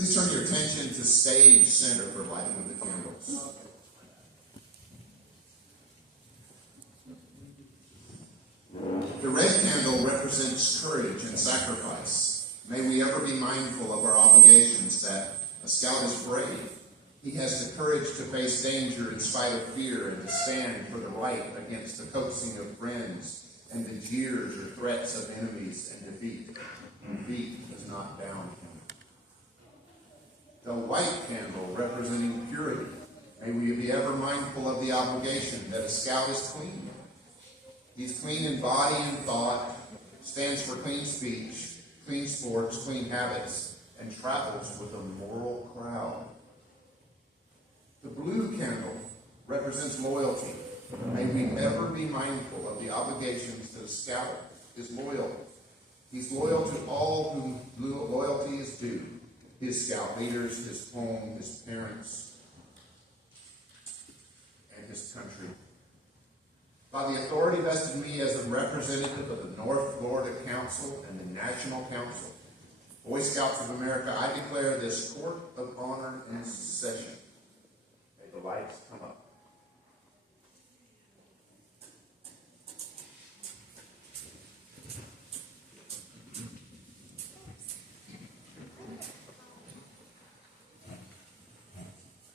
Please turn your attention to stage center for lighting of the candles. The red candle represents courage and sacrifice. May we ever be mindful of our obligations that a scout is brave. He has the courage to face danger in spite of fear and to stand for the right against the coaxing of friends and the jeers or threats of enemies and defeat. Defeat does not down him. The white candle representing purity. May we be ever mindful of the obligation that a scout is clean. He's clean in body and thought, stands for clean speech, clean sports, clean habits, and travels with a moral crowd. The blue candle represents loyalty. May we ever be mindful of the obligations that a scout is loyal. He's loyal to all whom loyalty is due. His scout leaders, his home, his parents, and his country. By the authority vested in me as a representative of the North Florida Council and the National Council, Boy Scouts of America, I declare this Court of Honor in session. May the lights come up.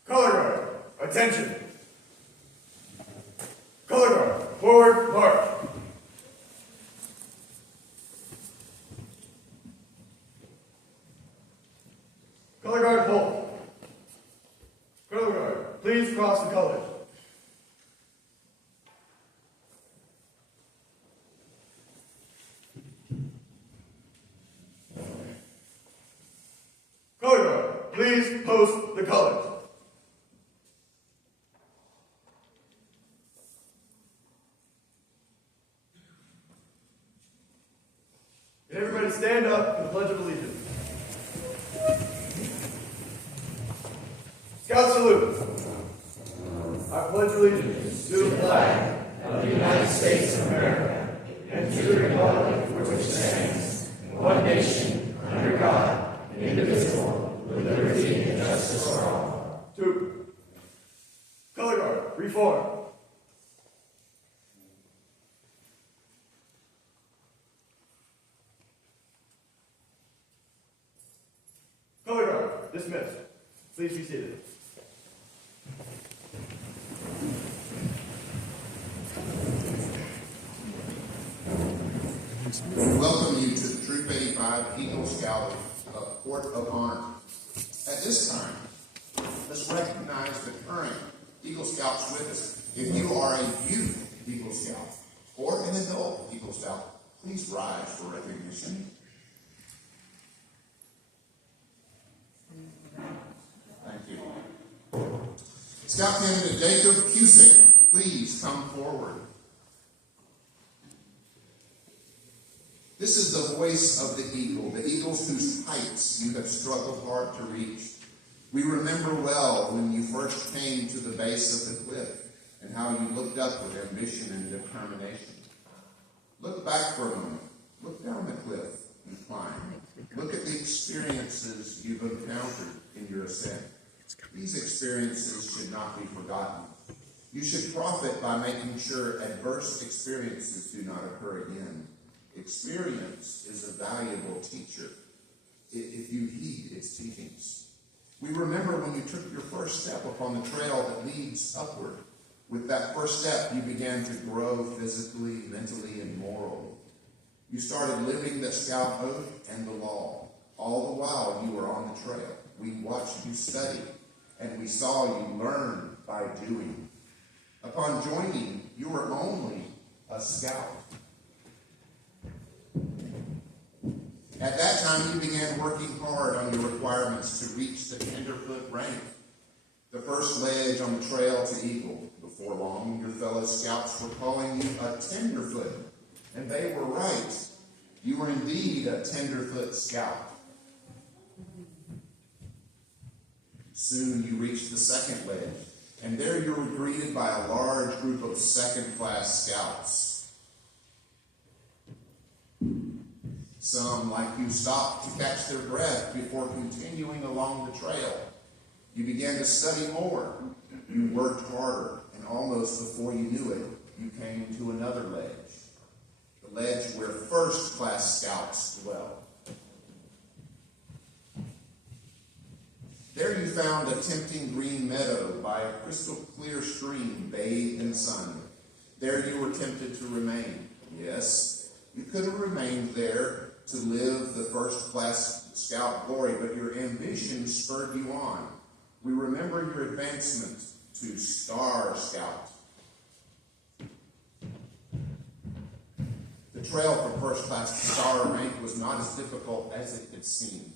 Color guard, attention. Color guard, forward, march. Color guard, hold. Color guard, please cross the colors. Color guard, please post the colors. Everybody stand up for the Pledge of Allegiance. Scout salute. I pledge allegiance to the flag of the United States of America and to the republic for which it stands, one nation, under God, indivisible, with liberty and justice for all. 2. Color guard, reform. Color guard, dismissed. Please be seated. We welcome you to the Troop 85 Eagle Scout Court of Honor. At this time, let's recognize the current Eagle Scouts with us. If you are a youth Eagle Scout or an adult Eagle Scout, please rise for recognition. Thank you. Scout candidate Jacob Kuzyk, please come forward. This is the voice of the eagle, the eagles whose heights you have struggled hard to reach. We remember well when you first came to the base of the cliff and how you looked up with ambition and determination. Look back for a moment. Look down the cliff and climb. Look at the experiences you've encountered in your ascent. These experiences should not be forgotten. You should profit by making sure adverse experiences do not occur again. Experience is a valuable teacher if you heed its teachings. We remember when you took your first step upon the trail that leads upward. With that first step, you began to grow physically, mentally, and morally. You started living the scout oath and the law. All the while you were on the trail. We watched you study, and we saw you learn by doing. Upon joining, you were only a scout. At that time, you began working hard on your requirements to reach the tenderfoot rank, the first ledge on the trail to Eagle. Before long, your fellow scouts were calling you a tenderfoot, and they were right. You were indeed a tenderfoot scout. Soon you reached the second ledge, and there you were greeted by a large group of second-class scouts. Some, like you, stopped to catch their breath before continuing along the trail. You began to study more. You worked harder, and almost before you knew it, you came to another ledge. The ledge where first-class scouts dwell. There you found a tempting green meadow by a crystal-clear stream bathed in sun. There you were tempted to remain. Yes, you could have remained there to live the first-class scout glory, but your ambition spurred you on. We remember your advancement to Star Scout. The trail from first-class to star rank was not as difficult as it could seem.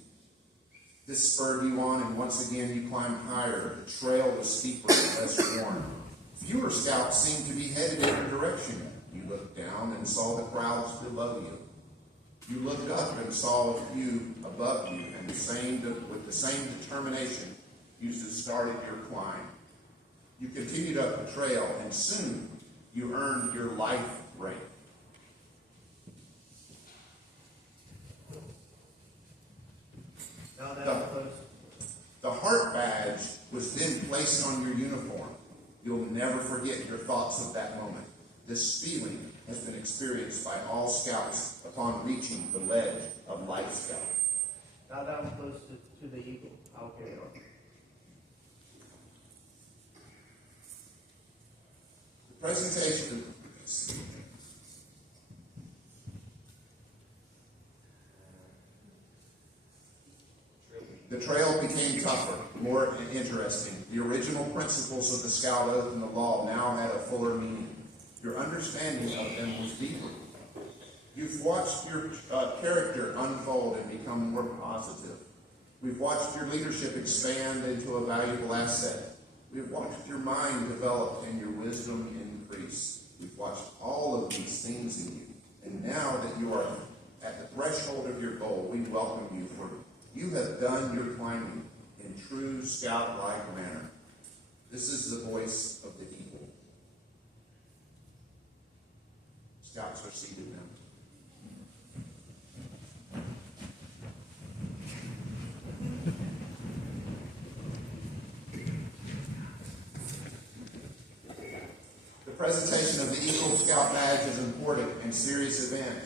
This spurred you on, and once again you climbed higher. The trail was steeper and less worn. Fewer scouts seemed to be headed in your direction. You looked down and saw the crowds below you. You looked up and saw a few above you, and with the same determination, you started your climb. You continued up the trail, and soon you earned your life rank. The heart badge was then placed on your uniform. You'll never forget your thoughts of that moment. This feeling has been experienced by all scouts upon reaching the ledge of Life Scout. Bow down close to the eagle. I'll carry on. The presentation. The trail became tougher, more interesting. The original principles of the Scout Oath and the law now had a fuller meaning. Your understanding of them was deeper. You've watched your character unfold and become more positive. We've watched your leadership expand into a valuable asset. We've watched your mind develop and your wisdom increase. We've watched all of these things in you. And now that you are at the threshold of your goal, we welcome you, for you have done your climbing in true scout-like manner. This is the voice of the eagle. Scouts are seated now. The presentation of the Eagle Scout badge is an important and serious event.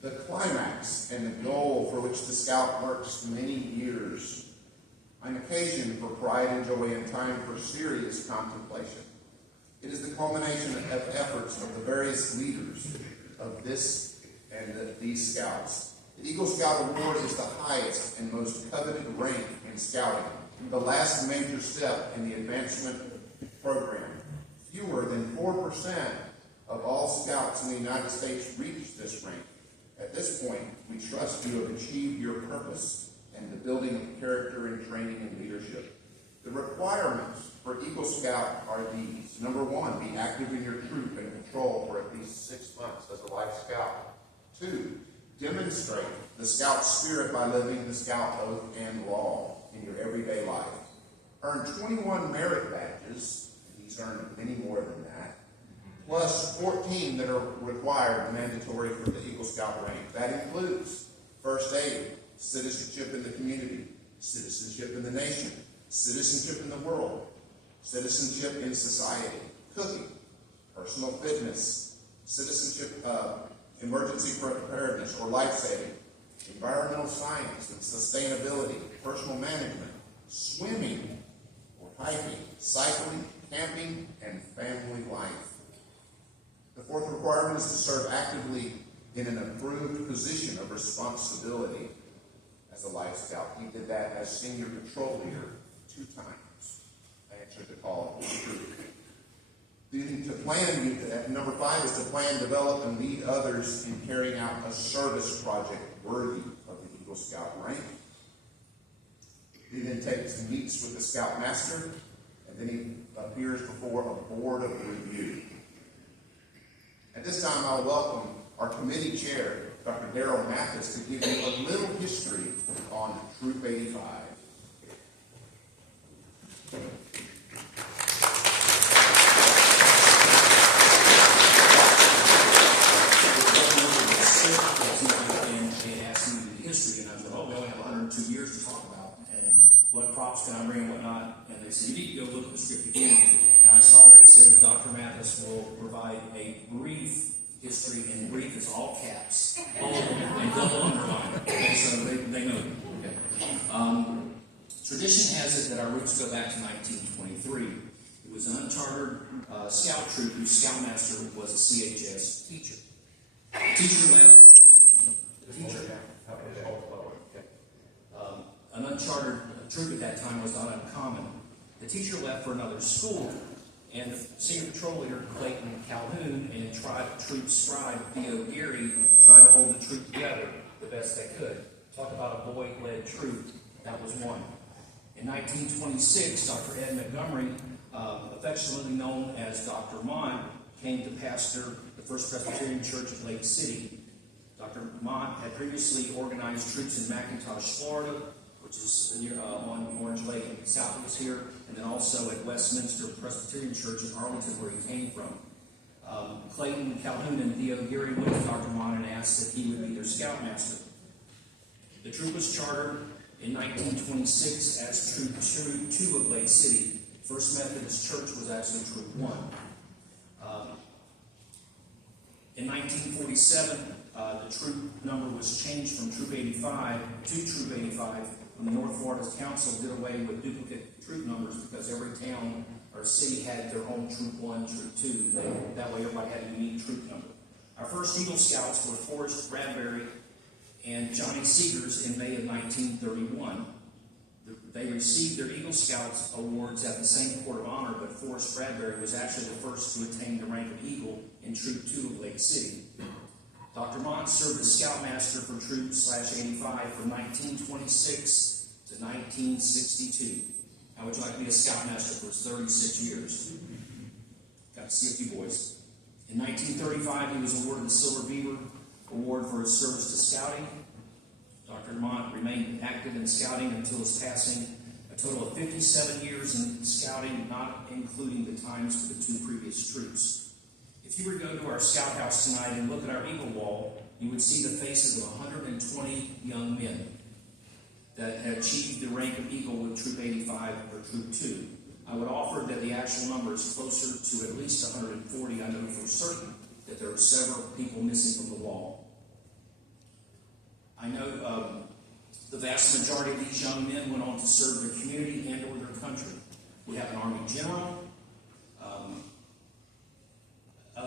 The climax and the goal for which the Scout works many years. An occasion for pride and joy and time for serious contemplation. It is the culmination of efforts of the various leaders of this and these Scouts. The Eagle Scout Award is the highest and most coveted rank in Scouting, the last major step in the advancement program. Fewer than 4% of all Scouts in the United States reach this rank. At this point, we trust you have achieved your purpose and the building of character and training and leadership. The requirements for Eagle Scout are these. Number 1, be active in your troop and patrol for at least 6 months as a Life Scout. 2, demonstrate the Scout spirit by living the Scout Oath and law in your everyday life. Earn 21 merit badges. He's earned many more than that. Plus 14 that are required mandatory for the Eagle Scout rank. That includes first aid, citizenship in the community, citizenship in the nation, citizenship in the world, citizenship in society, cooking, personal fitness, citizenship, emergency preparedness or life-saving, environmental science and sustainability, personal management, swimming or hiking, cycling, camping, and family life. The 4th requirement is to serve actively in an approved position of responsibility as a Life Scout. He did that as senior patrol leader 2 times. I answered the call of the troop. Number 5 is to plan, develop, and lead others in carrying out a service project worthy of the Eagle Scout rank. He then takes and meets with the Scout Master, and then he appears before a board of review. At this time, I'll welcome our committee chair, Dr. Darrell Mathis, to give you a little history on Troop 85. 2 years to talk about, and what props can I bring and whatnot. And they said, you need to go look at the script again. And I saw that it says Dr. Mathis will provide a brief history, and brief is all caps, and double underline. Okay, so they know. Okay. Tradition has it that our roots go back to 1923. It was an unchartered scout troop whose scoutmaster was a CHS teacher. The teacher left. An unchartered troop at that time was not uncommon. The teacher left for another school, and the senior patrol leader, Clayton Calhoun, and troop scribe Theo Geary tried to hold the troop together the best they could. Talk about a boy-led troop. That was one. In 1926, Dr. Ed Montgomery, affectionately known as Dr. Mont, came to pastor the First Presbyterian Church of Lake City. Dr. Mont had previously organized troops in McIntosh, Florida, which is near, on Orange Lake and south of us here, and then also at Westminster Presbyterian Church in Arlington, where he came from. Clayton Calhoun and Theo Geary went to Dr. Mont and asked that he would be their scoutmaster. The troop was chartered in 1926 as Troop 2 of Lake City. First Methodist Church was actually Troop 1. In 1947, the troop number was changed from Troop 85 to Troop 85 when the North Florida Council did away with duplicate troop numbers because every town or city had their own Troop 1, Troop 2. That way everybody had a unique troop number. Our first Eagle Scouts were Forrest Bradbury and Johnny Seegers in May of 1931. They received their Eagle Scouts awards at the same Court of Honor, but Forrest Bradbury was actually the first to attain the rank of Eagle in Troop 2 of Lake City. Dr. Mont served as Scoutmaster for Troop/85 from 1926 to 1962. How would you like to be a Scoutmaster for 36 years? Got to see a few boys. In 1935, he was awarded the Silver Beaver Award for his service to scouting. Dr. Mont remained active in scouting until his passing, a total of 57 years in scouting, not including the times for the 2 previous troops. If you were to go to our scout house tonight and look at our Eagle Wall, you would see the faces of 120 young men that had achieved the rank of Eagle with Troop 85 or Troop 2. I would offer that the actual number is closer to at least 140. I know for certain that there are several people missing from the wall. I know the vast majority of these young men went on to serve their community and or their country. We have an Army General,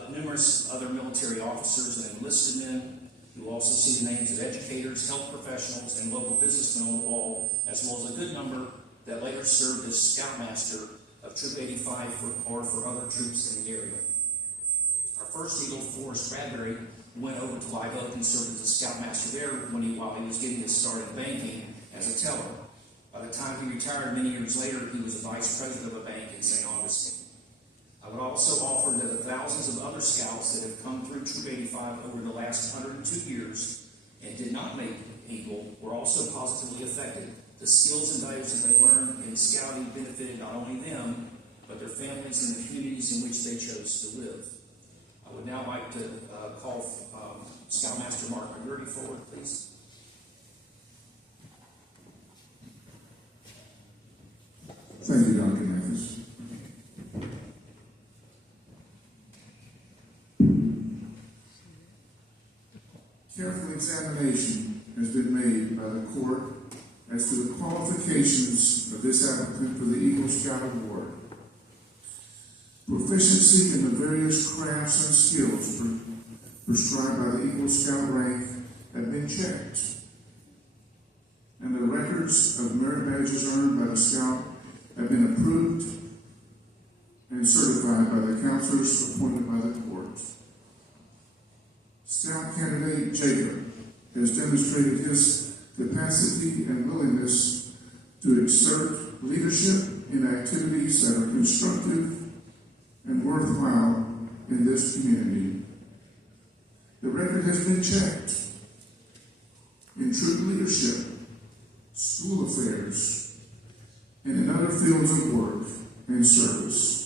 numerous other military officers and enlisted men. You will also see the names of educators, health professionals, and local businessmen on the wall, as well as a good number that later served as Scoutmaster of Troop 85 or for other troops in the area. Our first Eagle, Forrest Bradbury, went over to Live Oak and served as a Scoutmaster there while he was getting his start in banking as a teller. By the time he retired many years later, he was a vice president of a bank in St. Augustine. I would also offer that the thousands of other scouts that have come through Troop 85 over the last 102 years and did not make Eagle were also positively affected. The skills and values that they learned in scouting benefited not only them, but their families and the communities in which they chose to live. I would now like to call Scoutmaster Mark McGurty forward, please. Thank you, Dr. Mathis. Careful examination has been made by the court as to the qualifications of this applicant for the Eagle Scout Award. Proficiency in the various crafts and skills prescribed by the Eagle Scout rank have been checked, and the records of merit badges earned by the Scout have been approved and certified by the counselors appointed by the court. Scout candidate Jacob has demonstrated his capacity and willingness to exert leadership in activities that are constructive and worthwhile in this community. The record has been checked in troop leadership, school affairs, and in other fields of work and service.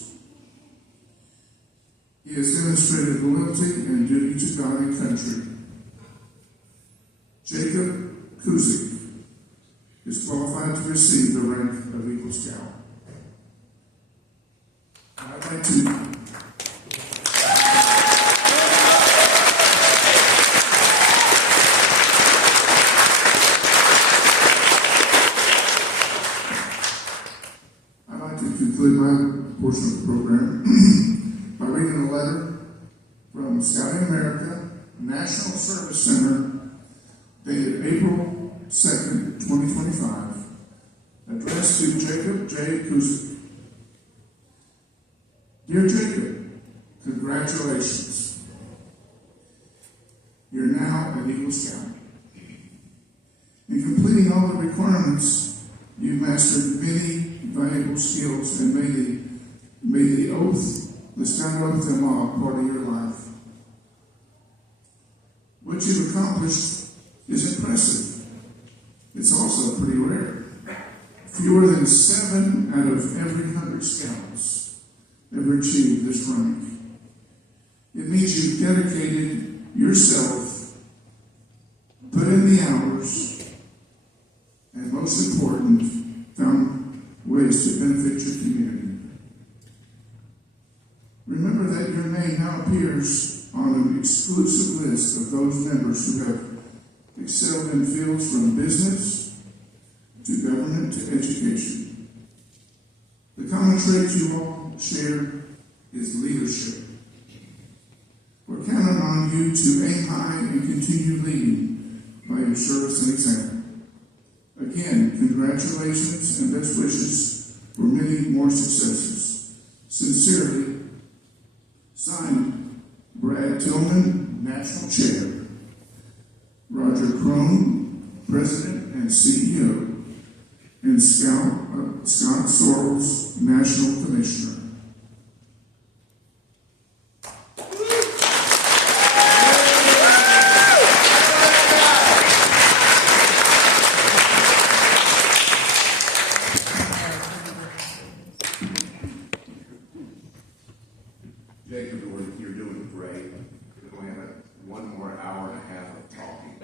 He has demonstrated loyalty and duty to God and country. Jacob Kuzyk is qualified to receive the rank of Eagle Scout. I'd like to conclude my portion of the program by reading a letter from Scouting America National Service Center dated April 2nd, 2025, addressed to Jacob J. Kuzyk. Dear Jacob, congratulations. You're now an Eagle Scout. In completing all the requirements, you've mastered many valuable skills and made the oath, the Scout oath and law, part of your life. What you've accomplished is impressive. It's also pretty rare. Fewer than 7 out of every 100 scouts ever achieved this rank. It means you've dedicated yourself, put in the hours, and most important, found ways to benefit your community. Remember that your name now appears on an exclusive list of those members who have excelled in fields from business to government to education. The common trait you all share is leadership. We're counting on you to aim high and continue leading by your service and example. Again, congratulations and best wishes for many more successes. Sincerely, signed, Brad Tillman, National Chair, Roger Crone, President and CEO, and Scott Sorrells, National Commissioner. Jacob, you're doing great. We're going to have one more hour and a half of talking.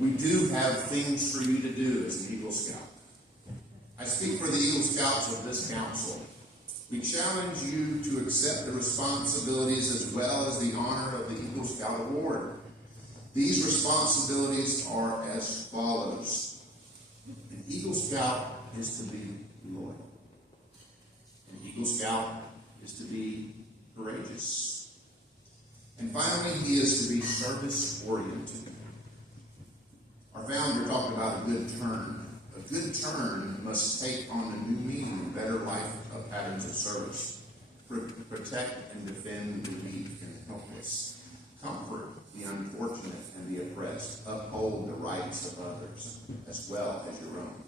We do have things for you to do as an Eagle Scout. I speak for the Eagle Scouts of this council. We challenge you to accept the responsibilities as well as the honor of the Eagle Scout Award. These responsibilities are as follows. An Eagle Scout is to be loyal. Eagle Scout is to be courageous. And finally, he is to be service-oriented. Our founder talked about a good turn. A good turn must take on a new meaning, better life of patterns of service. Protect and defend the weak and helpless. Comfort the unfortunate and the oppressed. Uphold the rights of others as well as your own.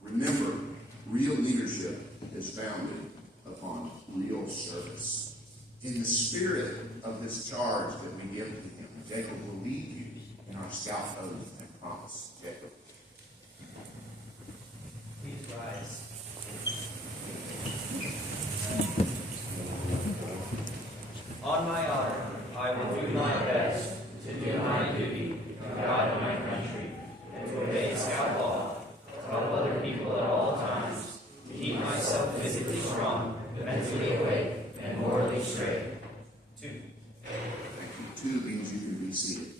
Remember, real leadership is founded upon real service. In the spirit of this charge that we give to him, Jacob will lead you in our scout oath and promise. Jacob. Please rise. On my honor, I will do my best to do my duty to God and my country, and to obey scout law, to help other people at all times, to keep myself physically strong, mentally awake, and morally straight. 2. Thank you. 2 means you can be seated.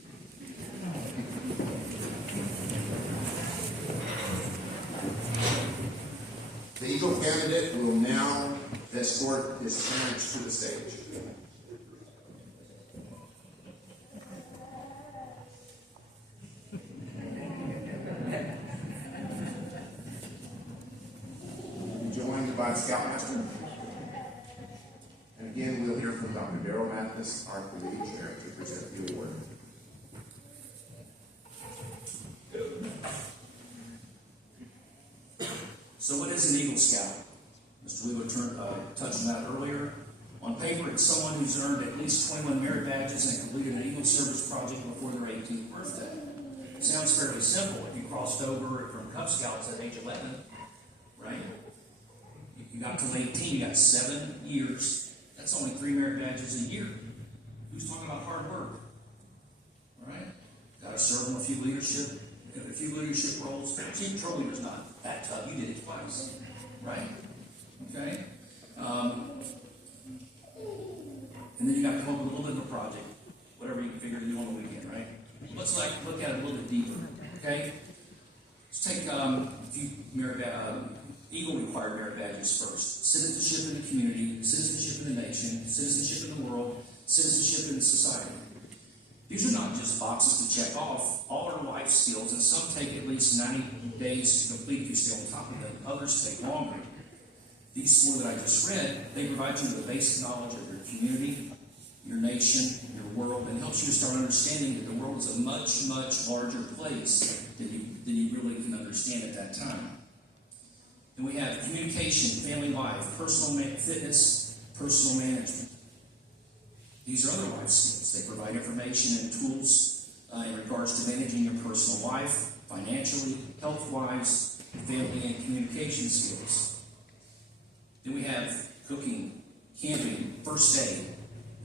The Eagle candidate will now escort his parents to the stage. Joined by the Scoutmaster. And again, we'll hear from Dr. Darrell Mathis, our committee chair, to present the award. So what is an Eagle Scout? Mr. Wheeler touched on that earlier. On paper, it's someone who's earned at least 21 merit badges and completed an Eagle Service project before their 18th birthday. It sounds fairly simple. If you crossed over from Cub Scouts at age 11, right? You got to 18, you got 7 years. That's only 3 merit badges a year. Who's talking about hard work? All right? Got to serve on a few leadership roles. Team patrol leader's not that tough. You did it twice, right? Okay. And then you got to come up with a little bit of a project, whatever you can figure to do on the weekend, right? Let's look at it a little bit deeper. Okay. Let's take a few Eagle required merit badges first. Citizenship in the community, citizenship in the nation, citizenship in the world, citizenship in society. These are not just boxes to check off. All are life skills, and some take at least 90 days to complete if you stay on top of them. Others take longer. These four that I just read, they provide you with a basic knowledge of your community, your nation, your world, and helps you to start understanding that the world is a much, much larger place than you really can understand at that time. And we have communication, family life, personal fitness, personal management. These are other life skills. They provide information and tools in regards to managing your personal life, financially, health-wise, family and communication skills. Then we have cooking, camping, first aid.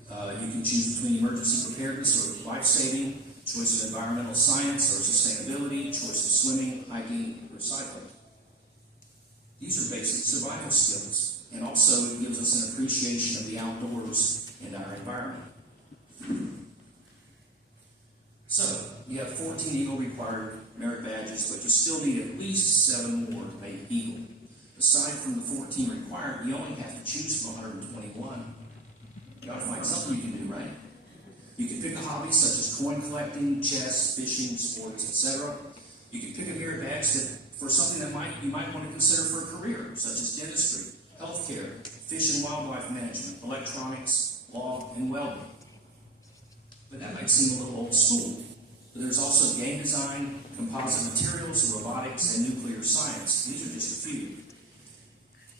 You can choose between emergency preparedness or life-saving, choice of environmental science or sustainability, choice of swimming, hiking, or cycling. These are basic survival skills, and also it gives us an appreciation of the outdoors and our environment. So, you have 14 Eagle required merit badges, but you still need at least 7 more to make Eagle. Aside from the 14 required, you only have to choose from 121. You ought to find something you can do, right? You can pick a hobby such as coin collecting, chess, fishing, sports, etc. You can pick a merit badge for something that you might want to consider for a career, such as dentistry, healthcare, fish and wildlife management, electronics, law, and welding. But that might seem a little old school. But there's also game design, composite materials, robotics, and nuclear science. These are just a few.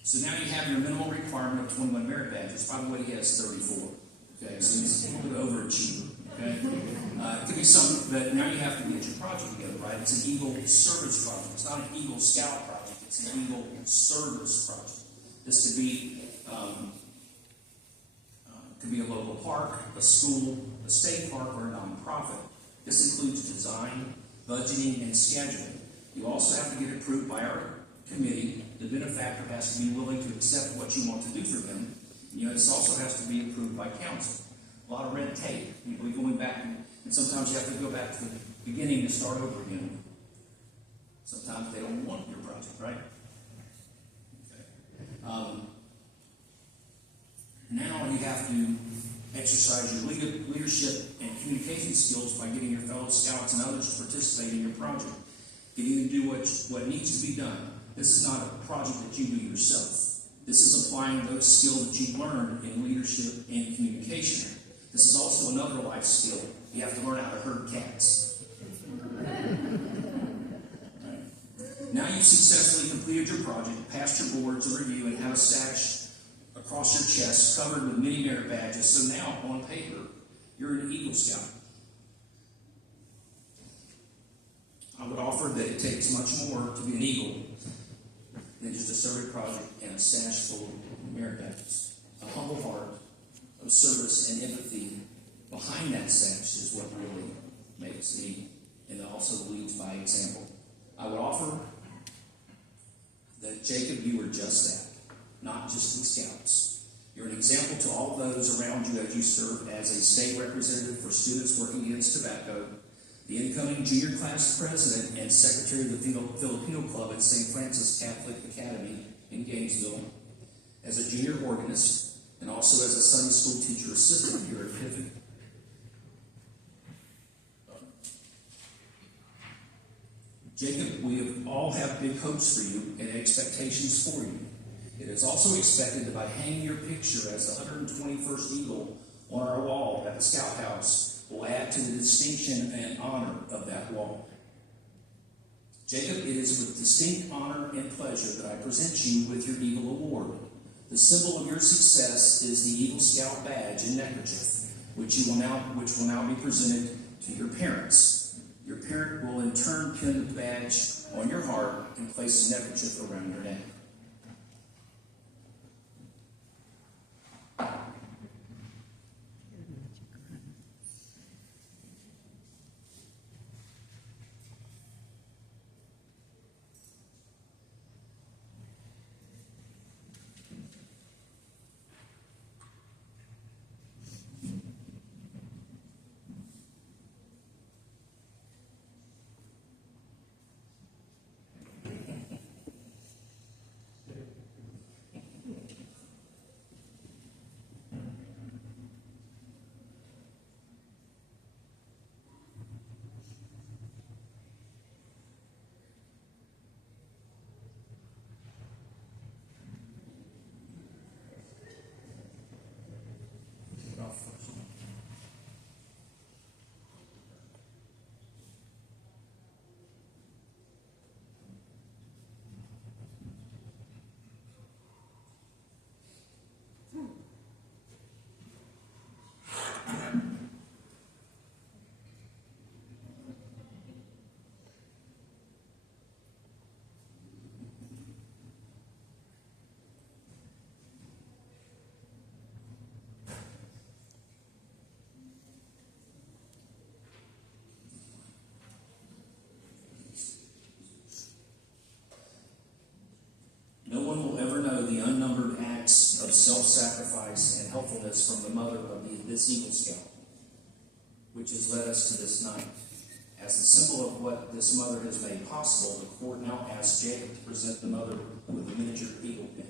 So now you have your minimum requirement of 21 merit badges. By the way, he has 34. Okay, so he's a little bit overachiever. Okay, it could be something, but now you have to get your project together, right? It's an Eagle service project. It's not an Eagle Scout project. It's an Eagle service project. This could be a local park, a school, a state park, or a nonprofit. This includes design, budgeting, and scheduling. You also have to get approved by our committee. The benefactor has to be willing to accept what you want to do for them. This also has to be approved by council. A lot of red tape. We're going back, and sometimes you have to go back to the beginning to start over again. Sometimes they don't want your project, right? Okay. Now you have to exercise your leadership and communication skills by getting your fellow scouts and others to participate in your project. Getting to do what needs to be done. This is not a project that you do yourself. This is applying those skills that you've learned in leadership and communication. This is also another life skill. You have to learn how to herd cats. Right. Now you've successfully completed your project, passed your boards of review, and have a sash across your chest covered with many merit badges. So now, on paper, you're an Eagle Scout. I would offer that it takes much more to be an Eagle than just a survey project and a sash full of merit badges. A humble heart of service and empathy behind that sash is what really makes an Eagle, and it also leads by example. I would offer that, Jacob, you were just that, not just the Scouts. You're an example to all those around you as you serve as a state representative for students working against tobacco, the incoming junior class president and secretary of the Filipino Club at St. Francis Catholic Academy in Gainesville, as a junior organist, and also as a Sunday school teacher assistant here at Epiphany. Jacob, we all have big hopes for you and expectations for you. It is also expected that by hanging your picture as the 121st Eagle on our wall at the Scout House will add to the distinction and honor of that wall. Jacob, it is with distinct honor and pleasure that I present you with your Eagle Award. The symbol of your success is the Eagle Scout badge and neckerchief, which will now be presented to your parents. Your parent will in turn pin the badge on your heart and place the neckerchief around your neck. acts of self-sacrifice and helpfulness from the mother of this Eagle Scout, which has led us to this night. As a symbol of what this mother has made possible, the court now asks Jacob to present the mother with a miniature eagle pin.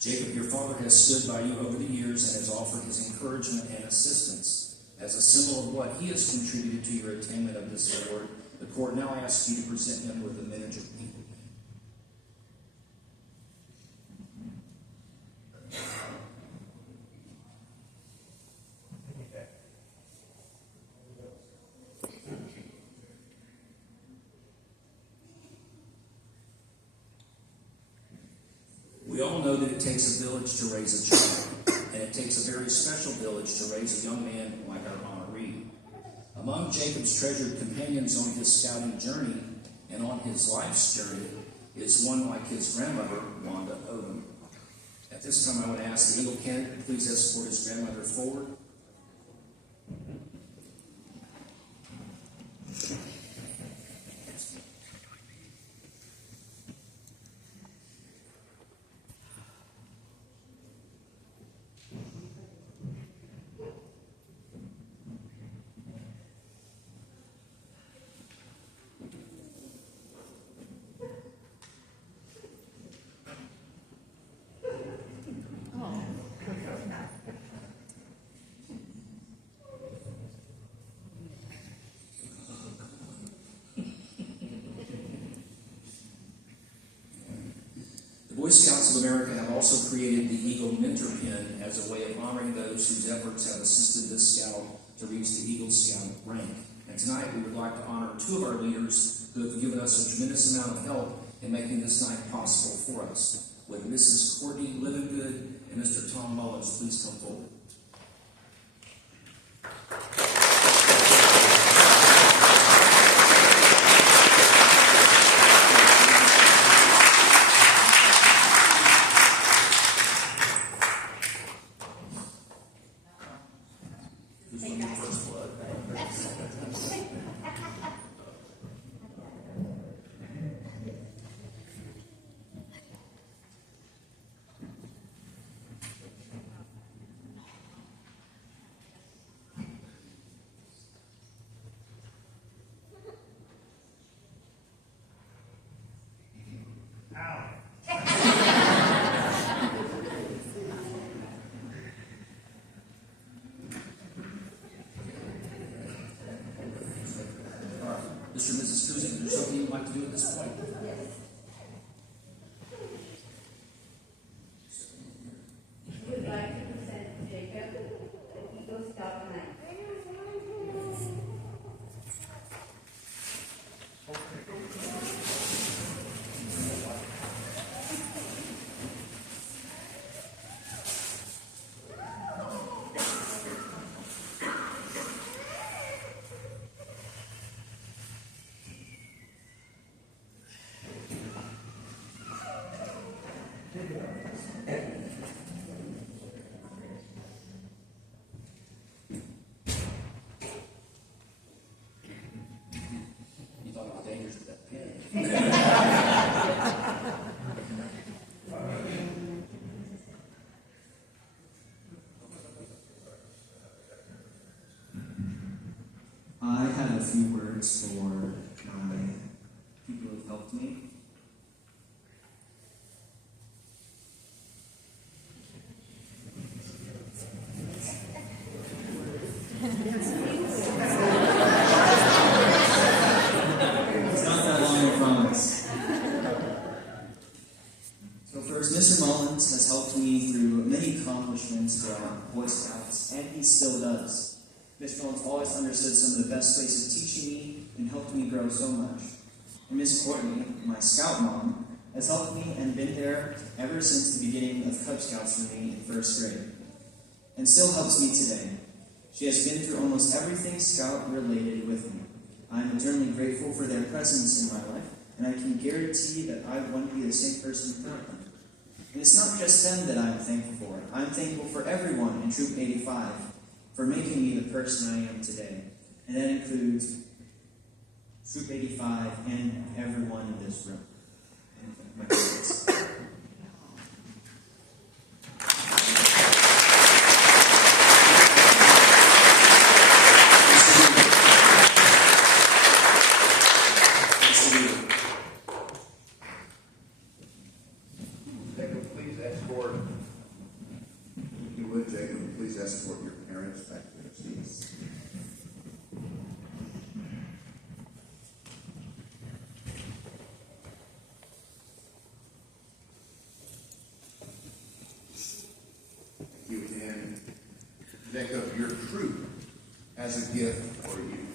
Jacob, your father has stood by you over the years and has offered his encouragement and assistance. As a symbol of what he has contributed to your attainment of this award, the court now asks you to present him with a miniature eagle pin. We all know that it takes a village to raise a child, and it takes a very special village to raise a young man like our honoree. Among Jacob's treasured companions on his scouting journey and on his life's journey is one like his grandmother, Wanda Odom. At this time, I would ask the Eagle candidate to please escort his grandmother forward. Boy Scouts of America have also created the Eagle Mentor Pin as a way of honoring those whose efforts have assisted this scout to reach the Eagle Scout rank. And tonight we would like to honor two of our leaders who have given us a tremendous amount of help in making this night possible for us. Would Mrs. Courtney Livingood and Mr. Tom Mullins please come forward? Mr. and Mrs. Kuzyk, is there something you'd like to do at this point? We would like to present Jacob the Eagle Scout tonight. You thought about the dangers of that pin. I have a few words for my people who have helped me. It's not that long, I promise. So first, Mr. Mullins has helped me through many accomplishments throughout Boy Scouts, and he still does. Mr. Mullins always understood some of the best ways of teaching me and helped me grow so much. And Miss Courtney, my scout mom, has helped me and been there ever since the beginning of Cub Scouts for me in first grade, and still helps me today. She has been through almost everything scout related with me. I'm eternally grateful for their presence in my life, and I can guarantee that I wouldn't be the same person without them. And it's not just them that I'm thankful for. I'm thankful for everyone in Troop 85 for making me the person I am today. And that includes Troop 85 and everyone in this room. And my parents. Jacob, please escort. If you would, Jacob, please escort your parents back to their seats. Thank you again. Jacob, your troop has a gift for you.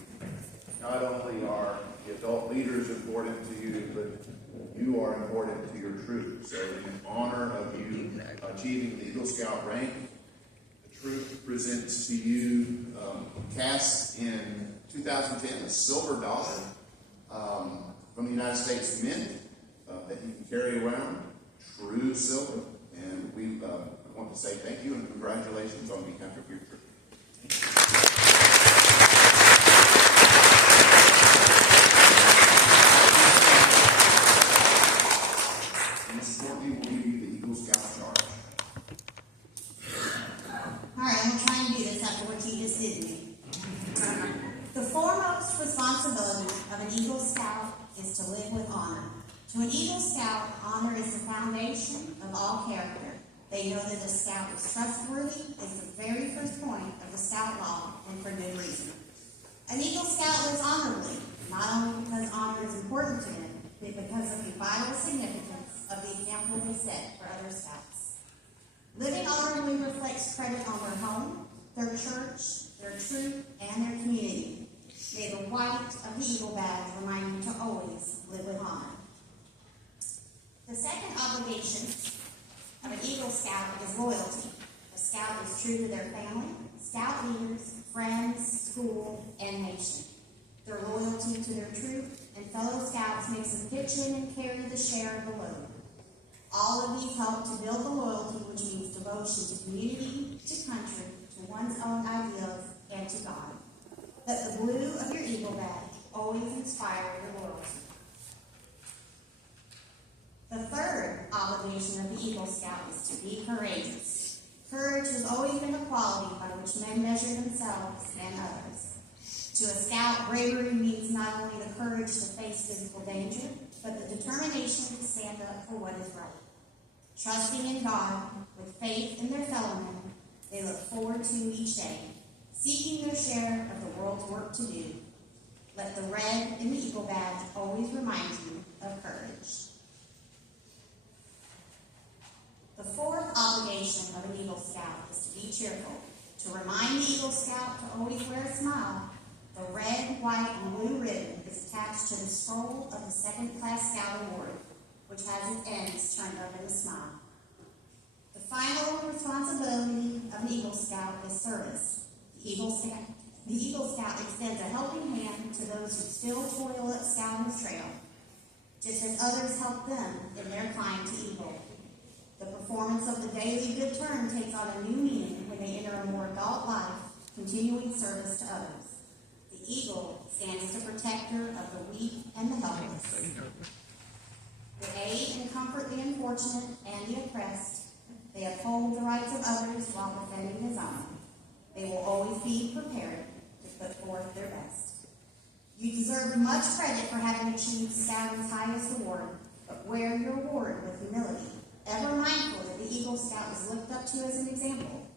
Not only are the adult leaders important to you, but you are important to your troop. So in honor of you achieving the Eagle Scout rank, the troop presents to you, cast in 2010, a silver dollar from the United States Mint that you can carry around, true silver. And we want to say thank you and congratulations on behalf of your troop. Ms. Courtney will give you the Eagle Scout charge. All right, I'm going to try and do this after what you just did to me. The foremost responsibility of an Eagle Scout is to live with honor. To an Eagle Scout, honor is the foundation of all character. They know that a Scout is trustworthy is the very first point of the Scout law, and for good reason. An Eagle Scout lives honorably, not only because honor is important to them, but because of the vital significance of the example they set for other Scouts. Living honorably reflects credit on their home, their church, their troop, and their community. May the white of the Eagle Badge remind you to always live with honor. The second obligation of an Eagle Scout is loyalty. A Scout is true to their family, Scout leaders, friends, school, and nation. Their loyalty to their troop and fellow Scouts makes them pitch in and carry the share of the load. All of these help to build the loyalty, which means devotion to community, to country, to one's own ideals, and to God. Let the blue of your Eagle Badge always inspire your loyalty. The third obligation of the Eagle Scout is to be courageous. Courage has always been a quality by which men measure themselves and others. To a Scout, bravery means not only the courage to face physical danger, but the determination to stand up for what is right. Trusting in God, with faith in their fellow men, they look forward to each day, seeking their share of the world's work to do. Let the red in the Eagle Badge always remind you of courage. The fourth obligation of an Eagle Scout is to be cheerful. To remind the Eagle Scout to always wear a smile, the red, white, and blue ribbon is attached to the scroll of the Second-Class Scout Award, which has its ends turned up in a smile. The final responsibility of an Eagle Scout is service. The Eagle Scout extends a helping hand to those who still toil up Scouting's trail, just as others help them in their climb to Eagle. The performance of the daily good turn takes on a new meaning when they enter a more adult life, continuing service to others. The Eagle stands as a protector of the weak and the helpless. They aid and comfort the unfortunate and the oppressed. They uphold the rights of others while defending his own. They will always be prepared to put forth their best. You deserve much credit for having achieved Scouting's highest award, but wear your award with humility, ever mindful that the Eagle Scout is looked up to as an example.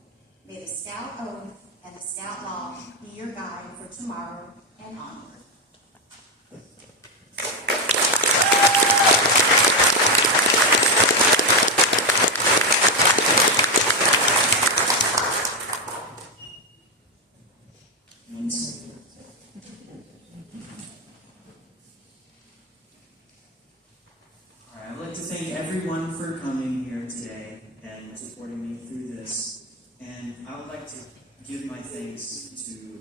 May the Scout Oath and the Scout Law be your guide for tomorrow and onward. Alright, I'd like to thank everyone for coming here today and supporting me through this. And I would like to give my thanks to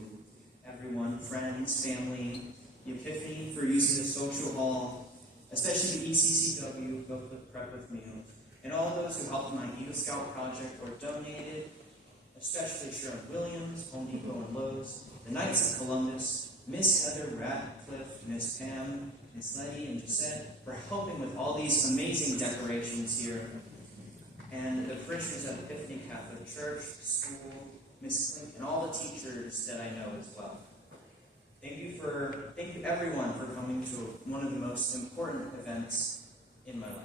everyone, friends, family, the Epiphany for using the social hall, especially the ECCW, Book with Prep with Meals, and all those who helped my Eagle Scout project or donated, especially Sharon Williams, Home Depot and Lowe's, the Knights of Columbus, Miss Heather Ratcliffe, Miss Pam, Miss Letty, and Gisette for helping with all these amazing decorations here, and the parishioners at Epiphany Catholic Church, school, Miss Klink, and all the teachers that I know as well. Thank you everyone for coming to one of the most important events in my life.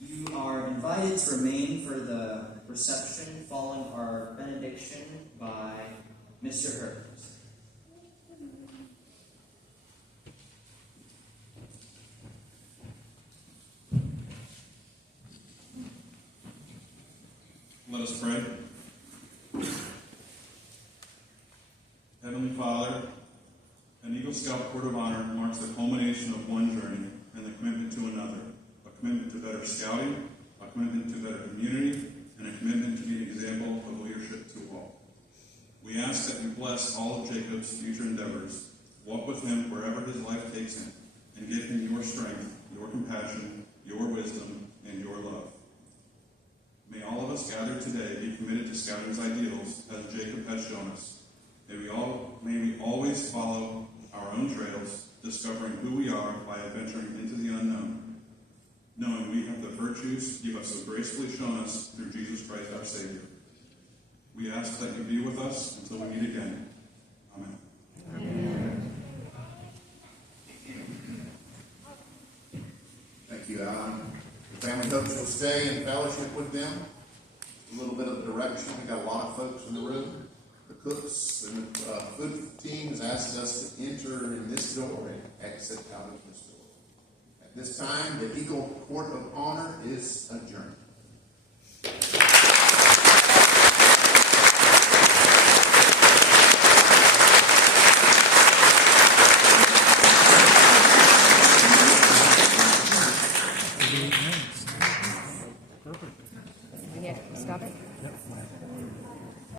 You are invited to remain for the reception following our benediction by Mr. Hurd. Let us pray. Heavenly Father, an Eagle Scout Court of Honor marks the culmination of one journey and the commitment to another, a commitment to better scouting, a commitment to better community, and a commitment to be an example of leadership to all. We ask that you bless all of Jacob's future endeavors, walk with him wherever his life takes him, and give him your strength, your compassion, your wisdom, and your love. May all of us gathered today be committed to scouting's ideals as Jacob has shown us. May we always follow our own trails, discovering who we are by adventuring into the unknown, knowing we have the virtues you have so gracefully shown us through Jesus Christ our Savior. We ask that you be with us until we meet again. Amen. Amen. Thank you, Alan. The family hopes you'll stay in fellowship with them. A little bit of direction. We got a lot of folks in the room. The cooks and the food team has asked us to enter in this door and exit out of this door. At this time, the Eagle Court of Honor is adjourned.